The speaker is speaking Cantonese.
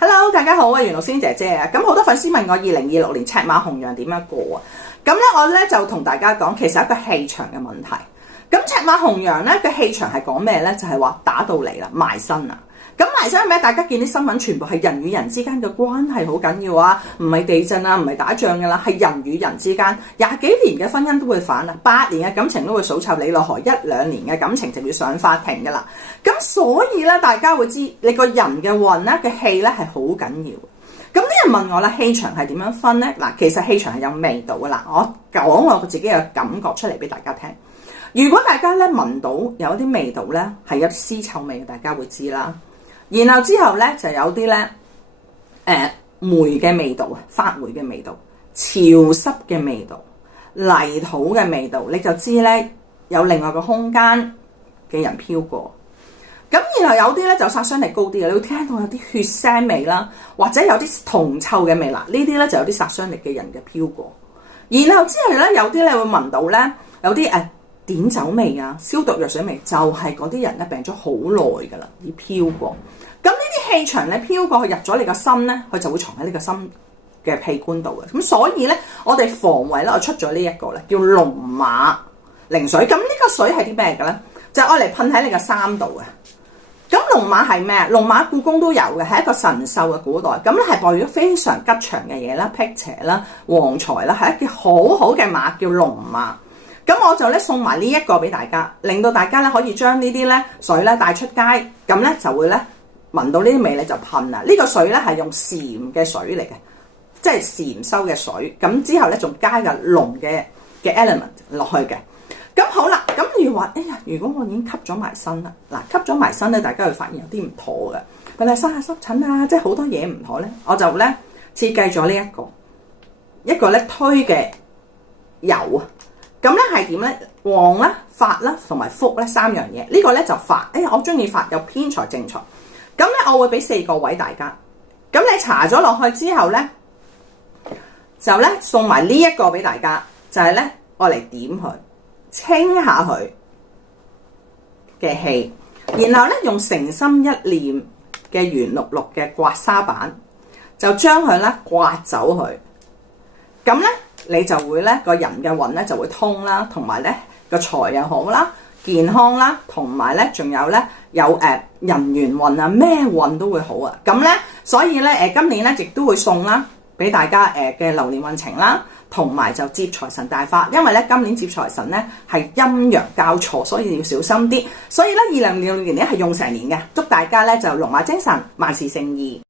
Hello， 大家好啊，袁老師姐姐啊，咁好多粉絲問我2026年赤馬紅羊點樣過啊？咁咧我咧就同大家講，其實係一個氣場嘅問題。咁赤馬紅羊咧嘅氣場係講咩咧？就係話打到嚟啦，埋身啦。咁埋身係咩？大家見啲新聞全部係人與人之間嘅關係好緊要啊，唔係地震啊，唔係打仗噶啦，係人與人之間20幾年嘅婚姻都會反啦，8年嘅感情都會數臭你落河，1、2年嘅感情就要上法庭噶啦。咁所以咧，大家會知你個人嘅運咧嘅氣咧係好緊要。咁啲人問我啦，氣場係點樣分咧？嗱，其實氣場係有味道噶啦，我講我自己嘅感覺出嚟俾大家聽。如果大家咧聞到有啲味道咧，係有啲屍臭味，大家會知啦。然後之後咧就有啲咧霉嘅味道啊，發霉嘅味道、潮濕嘅味道、泥土嘅味道，你就知咧有另外個空間嘅人飄過。咁然後有啲咧就殺傷力高啲嘅，你會聽到有啲血腥味啦，或者有啲銅臭嘅味啦，呢啲咧就有啲殺傷力嘅人嘅飄過。然後之後咧有啲咧會聞到咧有啲碘酒味啊、消毒藥水味，就係嗰啲人咧病咗好耐噶啦，而飄過。咁呢啲氣場咧飄過去入咗你個心咧，佢就會藏喺你個心嘅器官度嘅。咁所以咧，我哋防衞咧，我出咗呢一個咧，叫龍馬靈水。咁呢個水係啲咩嘅咧？就係愛嚟噴喺你個衫度嘅。咁龍馬係咩？龍馬故宮都有嘅，係一個神獸嘅古代。咁咧係代表非常吉祥嘅嘢啦、辟邪啦、旺財啦，係一隻好好嘅馬，叫龍馬。咁我就咧送埋呢一個俾大家，令到大家咧可以將呢啲咧水咧帶出街，咁咧就會咧聞到呢啲味咧就噴啦。呢個水咧係用禪嘅水嚟嘅，即係禪修嘅水。咁之後咧仲加個龍嘅 element 落去嘅。咁好啦，咁如話，如果我已經吸咗埋身啦，嗱，吸咗埋身咧，大家會發現有啲唔妥嘅，譬如生下濕疹啊，即係好多嘢唔妥咧，我就咧設計咗呢一個咧推嘅油啊。咁咧係點咧？旺啦、發啦同埋福咧3樣嘢。呢個咧就發，我中意發，有偏財正財。咁咧我會俾4個位大家。咁你搽咗落去之後咧，就咧送埋呢一個俾大家，就係咧我嚟點佢，清下佢嘅氣，然後咧用誠心一念嘅圓碌碌嘅刮痧板，就將佢咧刮走佢。咁咧你就會咧個人嘅運咧就會通啦，同埋咧個財又好啦，健康啦，同埋咧仲有咧有人緣運啊，咩運都會好啊。咁咧所以咧今年咧亦都會送啦俾大家嘅流年運程啦，同埋就接財神大法，因為咧今年接財神咧係陰陽交錯，所以要小心啲。所以咧2026年咧係用成年嘅，祝大家咧就龍馬精神，萬事勝意。